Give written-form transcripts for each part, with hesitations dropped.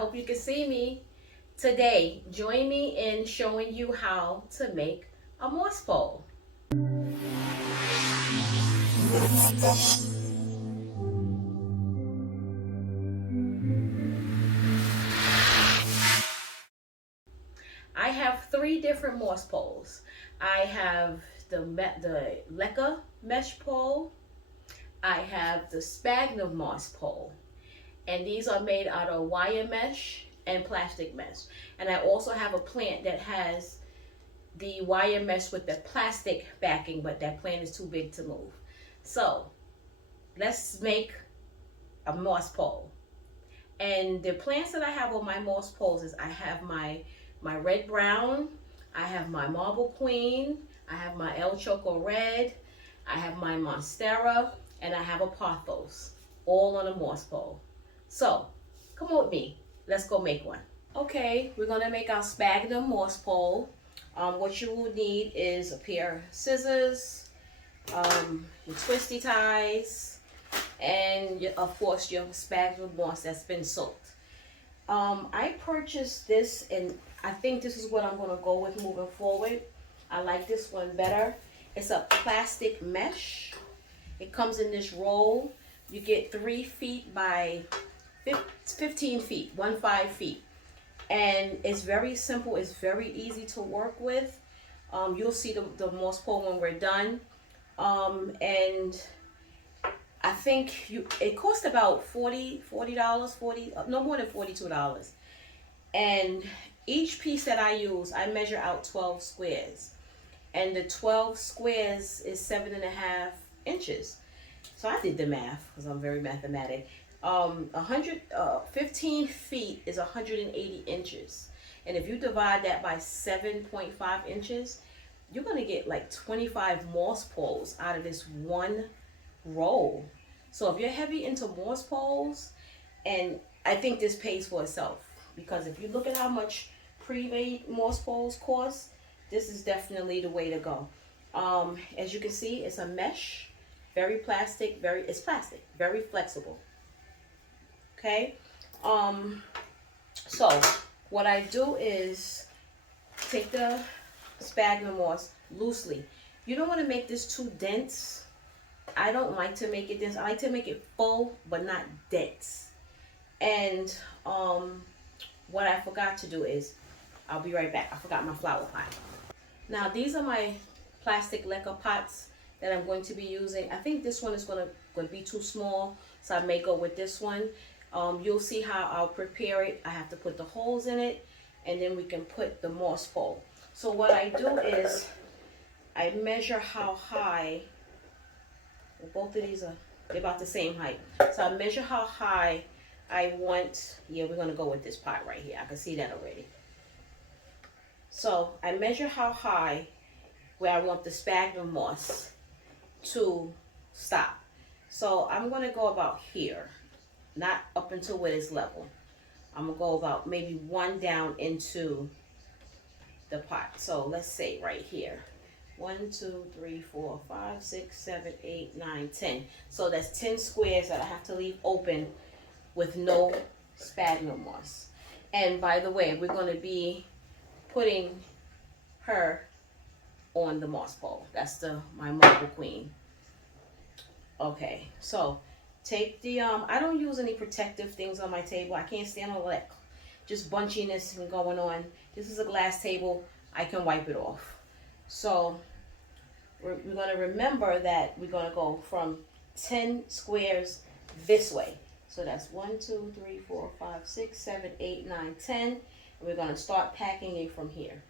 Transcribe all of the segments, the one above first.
hope you can see me. Today, join me in showing you how to make a moss pole. I have three different moss poles. I have the Leca mesh pole. I have the Sphagnum moss pole. And these are made out of wire mesh and plastic mesh. And I also have a plant that has the wire mesh with the plastic backing, but that plant is too big to move. So let's make a moss pole. And the plants that I have on my moss poles is I have my red brown, I have my marble queen, I have my El Choco red, I have my monstera, and I have a pothos, all on a moss pole. So come with me, let's go make one. Okay, we're gonna make our sphagnum moss pole. What you will need is a pair of scissors, your twisty ties, and of course your sphagnum moss that's been soaked. I purchased this, and I think this is what I'm going to go with moving forward. I like this one better. It's a plastic mesh. It comes in this roll. You get 3 feet by 15 feet, 15 feet. And it's very simple. It's very easy to work with. You'll see the moss pole when we're done. And I think it cost about $40, no more than $42. And each piece that I use, I measure out 12 squares. And the 12 squares is 7.5 inches. So I did the math because I'm very mathematic. 15 feet is 180 inches. And if you divide that by 7.5 inches, you're going to get like 25 moss poles out of this one roll. So if you're heavy into moss poles, and I think this pays for itself, because if you look at how much pre-made moss poles cost, this is definitely the way to go. As you can see, it's a mesh, very plastic, it's plastic, very flexible. Okay, so what I do is take the sphagnum moss loosely. You don't want to make this too dense. I don't like to make it dense. I like to make it full, but not dense. And what I forgot to do is, I'll be right back. I forgot my flower pot. Now these are my plastic Leca pots that I'm going to be using. I think this one is going to be too small, so I may go with this one. You'll see how I'll prepare it. I have to put the holes in it, and then we can put the moss pole. So what I do is I measure how high. Both of these they're about the same height. So I measure how high I want. Yeah, we're gonna go with this pot right here. I can see that already. So I measure how high where I want the sphagnum moss to stop. So I'm gonna go about here, not up until where it's level. I'm gonna go about maybe 1 down into the pot. So let's say right here. 1, 2, 3, 4, 5, 6, 7, 8, 9, 10. So that's 10 squares that I have to leave open with no sphagnum moss. And by the way, we're going to be putting her on the moss pole. That's my marble queen. Okay, so take the I don't use any protective things on my table. I can't stand all that just bunchiness going on. This is a glass table. I can wipe it off. So we're going to remember that we're going to go from 10 squares this way. So that's 1, 2, 3, 4, 5, 6, 7, 8, 9, 10. And we're going to start packing it from here.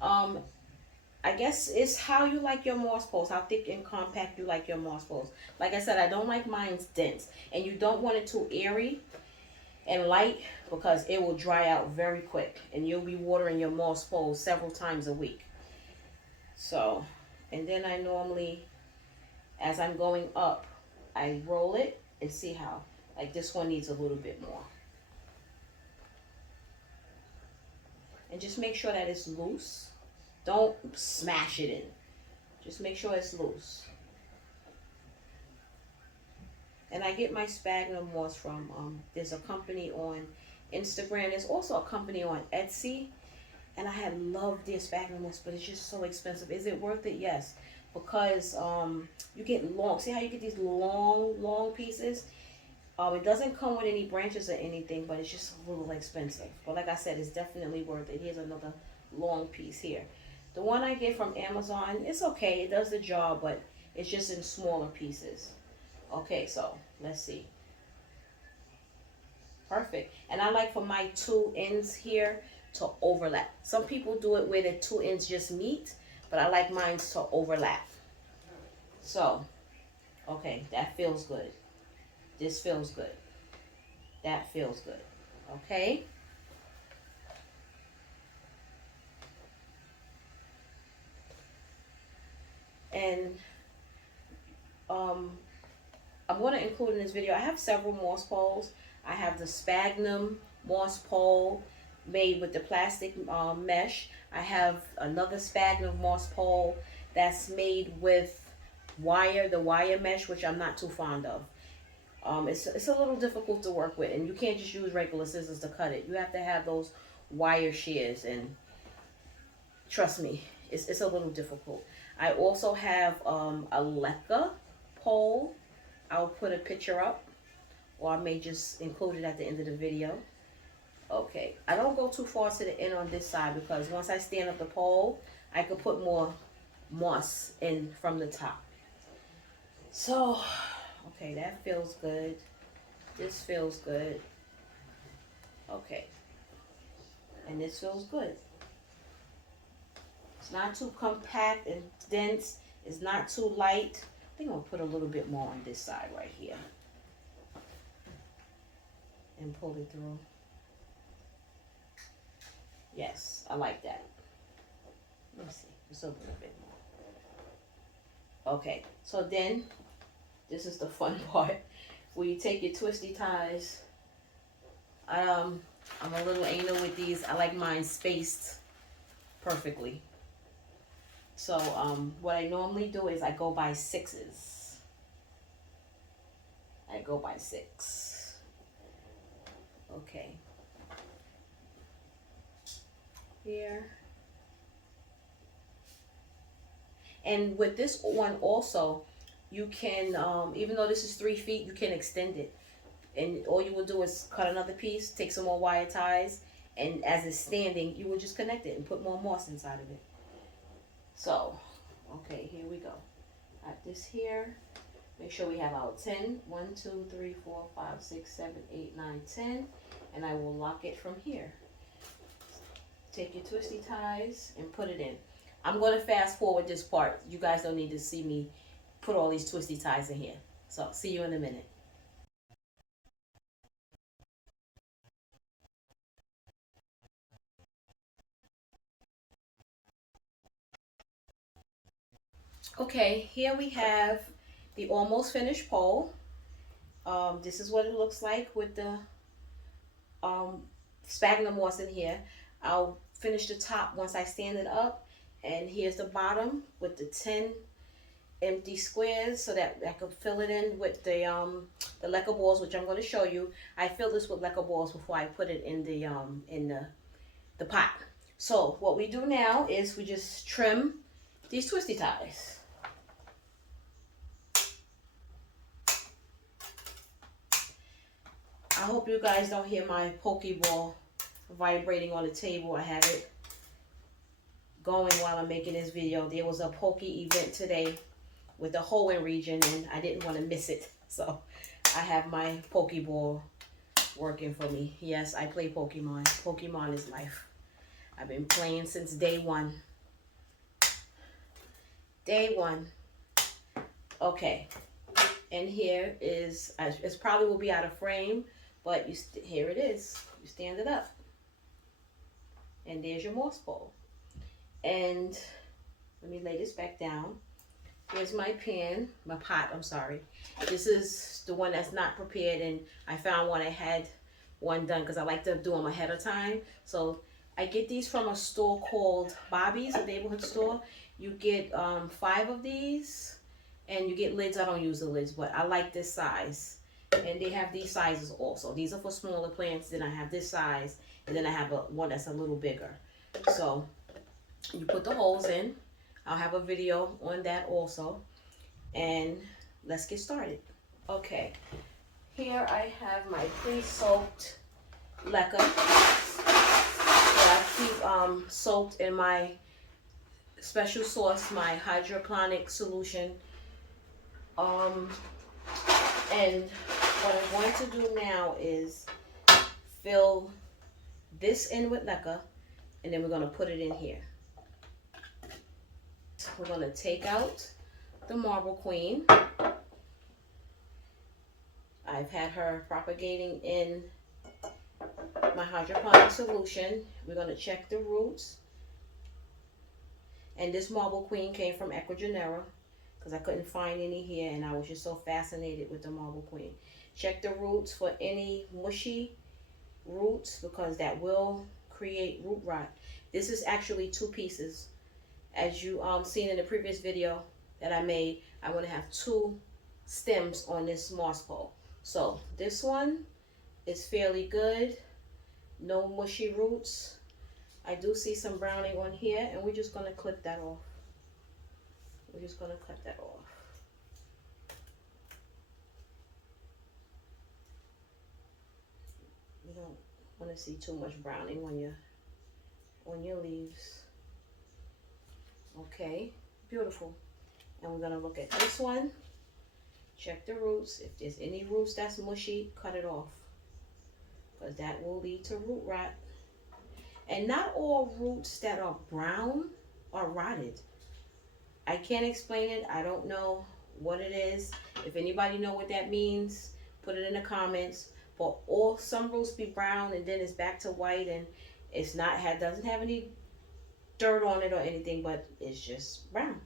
I guess it's how you like your moss poles, how thick and compact you like your moss poles. Like I said, I don't like mine's dense. And you don't want it too airy and light, because it will dry out very quick. And you'll be watering your moss poles several times a week. So, and then I normally, as I'm going up, I roll it and see how, like this one needs a little bit more. And just make sure that it's loose. Don't smash it in. Just make sure it's loose. And I get my sphagnum moss from, there's a company on Instagram. There's also a company on Etsy, and I had loved their sphagnum moss, but it's just so expensive. Is it worth it? Yes, because you get long. See how you get these long pieces? It doesn't come with any branches or anything, but it's just a little expensive. But like I said, it's definitely worth it. Here's another long piece here. The one I get from Amazon, it's okay. It does the job, but it's just in smaller pieces. Okay, so let's see. Perfect. And I like for my two ends here to overlap. Some people do it where the two ends just meet, but I like mine to overlap. So, okay, that feels good. This feels good. That feels good. Okay. And um, I'm going to include in this video, I have several moss poles. I have the Sphagnum moss pole made with the plastic mesh. I have another Sphagnum moss pole that's made with the wire mesh, which I'm not too fond of. It's a little difficult to work with, and you can't just use regular scissors to cut it. You have to have those wire shears, and trust me, it's a little difficult. I also have a Leca pole. I'll put a picture up, or I may just include it at the end of the video. Okay, I don't go too far to the end on this side, because once I stand up the pole, I could put more moss in from the top. So, okay, that feels good. This feels good. Okay, and this feels good. It's not too compact and dense. It's not too light. I think I'm gonna put a little bit more on this side right here and pull it through. Yes, I like that. Let me see, just a little bit more. Okay, so then this is the fun part where you take your twisty ties. I'm a little anal with these. I like mine spaced perfectly. So what I normally do is I go by sixes. I go by 6. Okay. Here. And with this one also, you can, even though this is 3 feet, you can extend it. And all you will do is cut another piece, take some more wire ties, and as it's standing, you will just connect it and put more moss inside of it. So, okay, here we go. Got this here. Make sure we have our 10. 1, 2, 3, 4, 5, 6, 7, 8, 9, 10. And I will lock it from here. Take your twisty ties and put it in. I'm going to fast forward this part. You guys don't need to see me put all these twisty ties in here. So, see you in a minute. Okay, here we have the almost finished pole. This is what it looks like with the sphagnum moss in here. I'll finish the top once I stand it up. And here's the bottom with the 10 empty squares so that I can fill it in with the Leca balls, which I'm going to show you. I fill this with Leca balls before I put it in the pot. So what we do now is we just trim these twisty ties. I hope you guys don't hear my Pokeball vibrating on the table. I have it going while I'm making this video. There was a Poke event today with the Hoenn region, and I didn't want to miss it. So I have my Pokeball working for me. Yes, I play Pokemon. Pokemon is life. I've been playing since day one. Day one. Okay. And here is, it probably will be out of frame, but here it is. You stand it up. And there's your moss pole. And let me lay this back down. Here's my pan, my pot, I'm sorry. This is the one that's not prepared, and I found one, I had one done because I like to do them ahead of time. So I get these from a store called Bobby's, a neighborhood store. You get 5 of these, and you get lids. I don't use the lids, but I like this size. And they have these sizes also. These are for smaller plants. Then I have this size, and then I have one that's a little bigger. So you put the holes in. I'll have a video on that also. And let's get started. Okay, here I have my pre-soaked leca that I keep soaked in my special sauce, my hydroponic solution. And what I'm going to do now is fill this in with leca, and then we're going to put it in here. We're going to take out the marble queen. I've had her propagating in my hydroponic solution. We're going to check the roots. And this marble queen came from Ecuador because I couldn't find any here, and I was just so fascinated with the marble queen. Check the roots for any mushy roots because that will create root rot. This is actually 2 pieces. As you seen in the previous video that I made, I want to have 2 stems on this moss pole. So this one is fairly good, no mushy roots. I do see some browning on here, and we're just going to clip that off. We're just going to cut that off. You don't want to see too much browning on your leaves. Okay, beautiful. And we're going to look at this one. Check the roots. If there's any roots that's mushy, cut it off, because that will lead to root rot. And not all roots that are brown are rotted. I can't explain it. I don't know what it is. If anybody know what that means, put it in the comments. But some roots be brown and then it's back to white, and it's not doesn't have any dirt on it or anything, but it's just brown.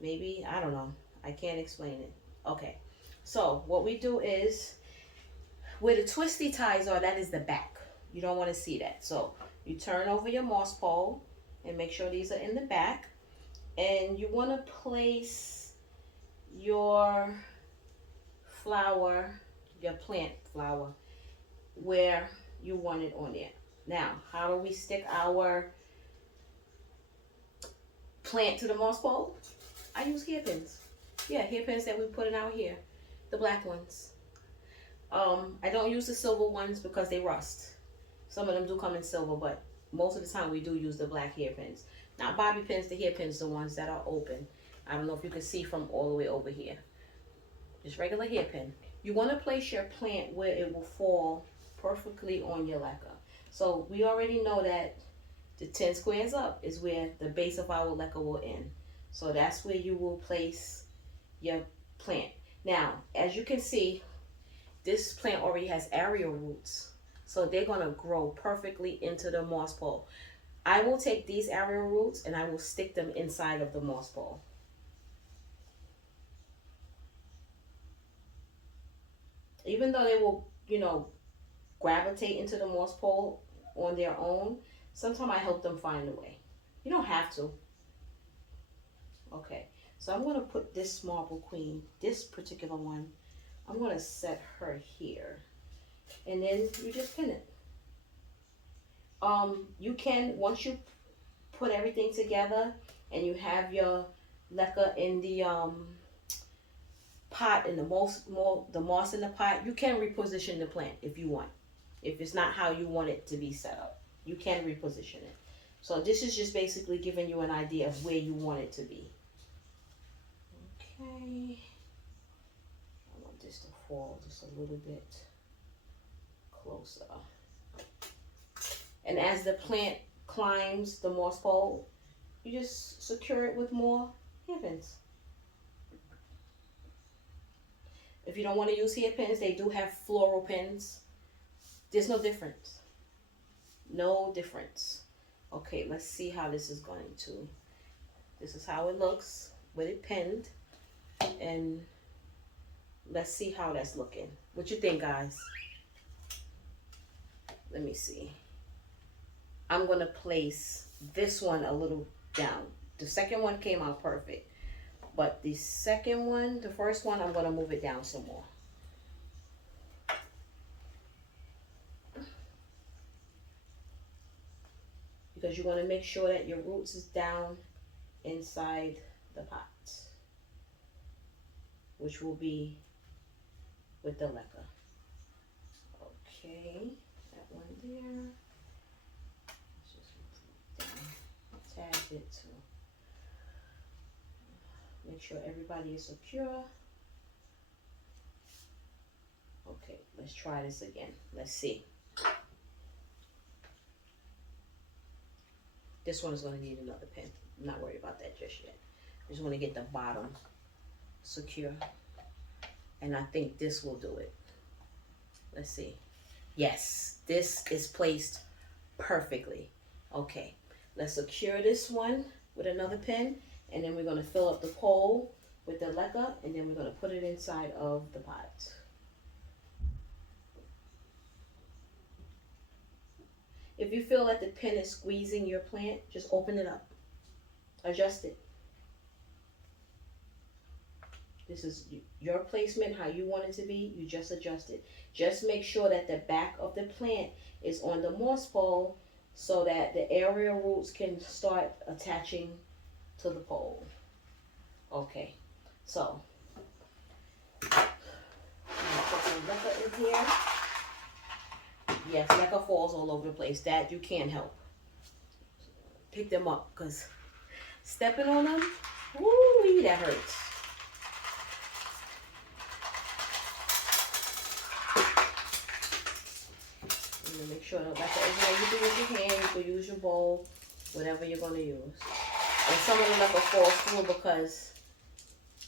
Maybe, I don't know. I can't explain it. Okay. So what we do is, where the twisty ties are, that is the back. You don't want to see that. So you turn over your moss pole and make sure these are in the back. And you want to place your flower, your plant flower, where you want it on there. Now, how do we stick our plant to the moss pole? I use hairpins. Yeah, hairpins that we put in our hair. The black ones. I don't use the silver ones because they rust. Some of them do come in silver, but most of the time we do use the black hairpins. Not bobby pins, the hairpins, the ones that are open. I don't know if you can see from all the way over here. Just regular hairpin. You want to place your plant where it will fall perfectly on your leca. So we already know that the 10 squares up is where the base of our leca will end. So that's where you will place your plant. Now, as you can see, this plant already has aerial roots. So they're going to grow perfectly into the moss pole. I will take these aerial roots and I will stick them inside of the moss pole. Even though they will, gravitate into the moss pole on their own, sometimes I help them find a way. You don't have to. Okay, so I'm going to put this marble queen, this particular one, I'm going to set her here. And then you just pin it. You can, once you put everything together and you have your leca in the pot and the moss in the pot, you can reposition the plant if you want. If it's not how you want it to be set up, you can reposition it. So this is just basically giving you an idea of where you want it to be. Okay. I want this to fall just a little bit closer. And as the plant climbs the moss pole, you just secure it with more hairpins. If you don't want to use hairpins, they do have floral pins. There's no difference. No difference. Okay, let's see how this is going to. This is how it looks with it pinned. And let's see how that's looking. What you think, guys? Let me see. I'm going to place this one a little down. The second one came out perfect. But the second one, the first one, I'm going to move it down some more. because you want to make sure that your roots is down inside the pot, which will be with the leca. Okay, that one there. Let's just move it down, tag it to make sure everybody is secure. Okay, let's try this again. Let's see. This one is going to need another pin. I'm not worried about that just yet. I just want to get the bottom secure. And I think this will do it. Let's see. Yes, this is placed perfectly. Okay, let's secure this one with another pin. And then we're going to fill up the pole with the leca. And then we're going to put it inside of the pot. If you feel that the pin is squeezing your plant, just open it up. Adjust it. This is your placement, how you want it to be. You just adjust it. Just make sure that the back of the plant is on the moss pole so that the aerial roots can start attaching to the pole. Okay, so I'm gonna put some leca in here. Yes, leca falls all over the place. That you can't help. Pick them up, because stepping on them, woo, that hurts. And then make sure that leca is there. You can use your hand, you can use your bowl, whatever you're going to use. And some of the leca falls through because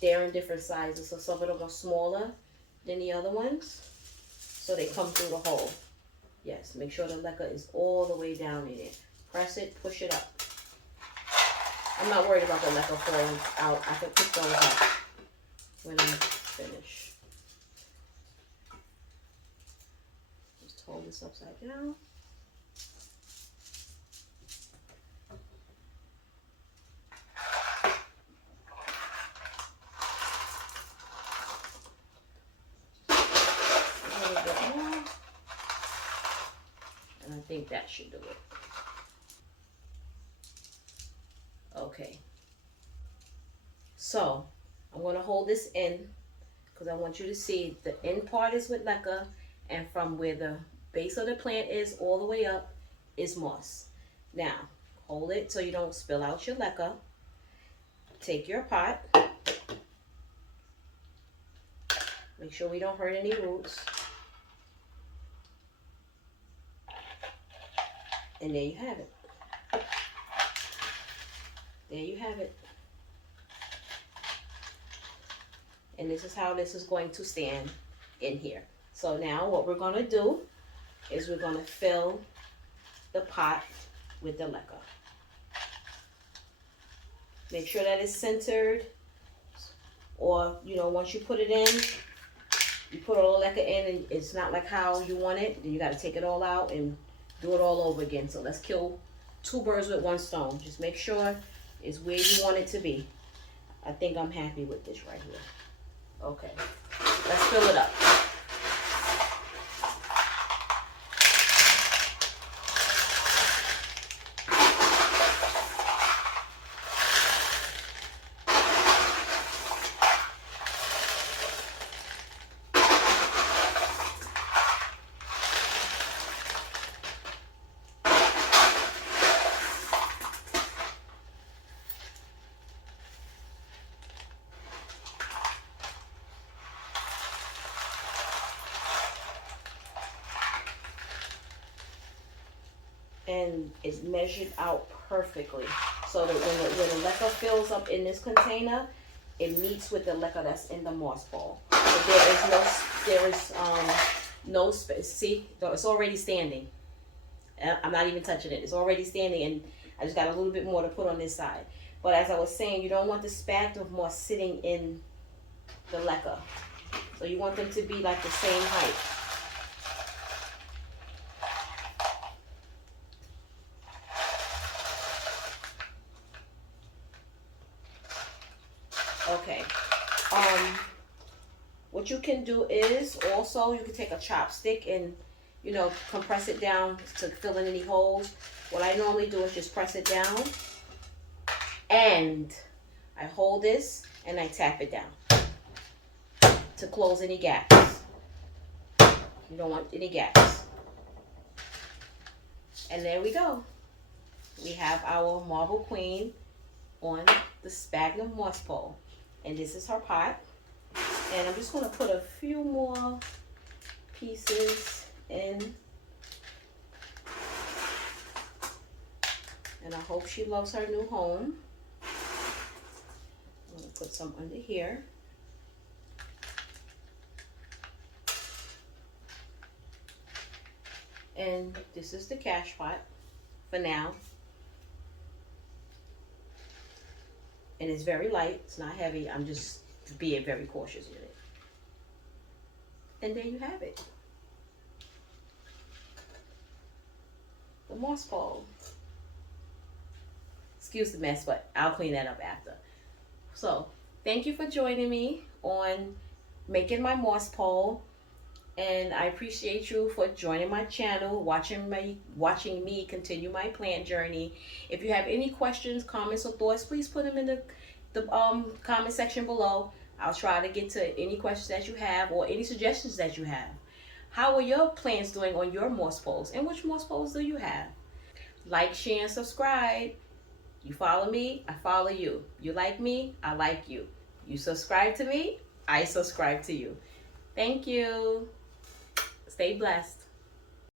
they're in different sizes. So some of them are smaller than the other ones. So they come through the hole. Yes, make sure the leca is all the way down in it. Press it, push it up. I'm not worried about the leca falling out. I can pick those up when I'm finished. Just hold this upside down. A little bit more. And I think that should do it. Okay, so I'm going to hold this in because I want you to see the end part is with leca, and from where the base of the plant is all the way up is moss. Now hold it so you don't spill out your leca. Take your pot, make sure we don't hurt any roots, and there you have it. There you have it. And this is how this is going to stand in here. So now what we're going to do is we're going to fill the pot with the leca. Make sure that it's centered, or once you put it in, you put all the leca in and it's not like how you want it, then you got to take it all out and do it all over again. So let's kill two birds with one stone. Just make sure it's where you want it to be. I think I'm happy with this right here. Okay, let's fill it up. And it's measured out perfectly so that when the leca fills up in this container, it meets with the leca that's in the moss ball. So there is no space. See, it's already standing. I'm not even touching it. It's already standing, and I just got a little bit more to put on this side. But as I was saying, you don't want the sphagnum moss sitting in the leca. So you want them to be like the same height. Okay, what you can do is also you can take a chopstick and you know, compress it down to fill in any holes. What I normally do is just press it down, and I hold this and I tap it down to close any gaps. You don't want any gaps. And there we go. We have our marble queen on the sphagnum moss pole. And this is her pot. And I'm just going to put a few more pieces in. And I hope she loves her new home. I'm going to put some under here. And this is the cash pot for now. And it's very light, it's not heavy. I'm just being very cautious with it. And there you have it. The moss pole. Excuse the mess, but I'll clean that up after. So, thank you for joining me on making my moss pole. And I appreciate you for joining my channel, watching me continue my plant journey. If you have any questions, comments, or thoughts, please put them in the comment section below. I'll try to get to any questions that you have or any suggestions that you have. How are your plants doing on your moss poles? And which moss poles do you have? Like, share, and subscribe. You follow me, I follow you. You like me, I like you. You subscribe to me, I subscribe to you. Thank you. Stay blessed.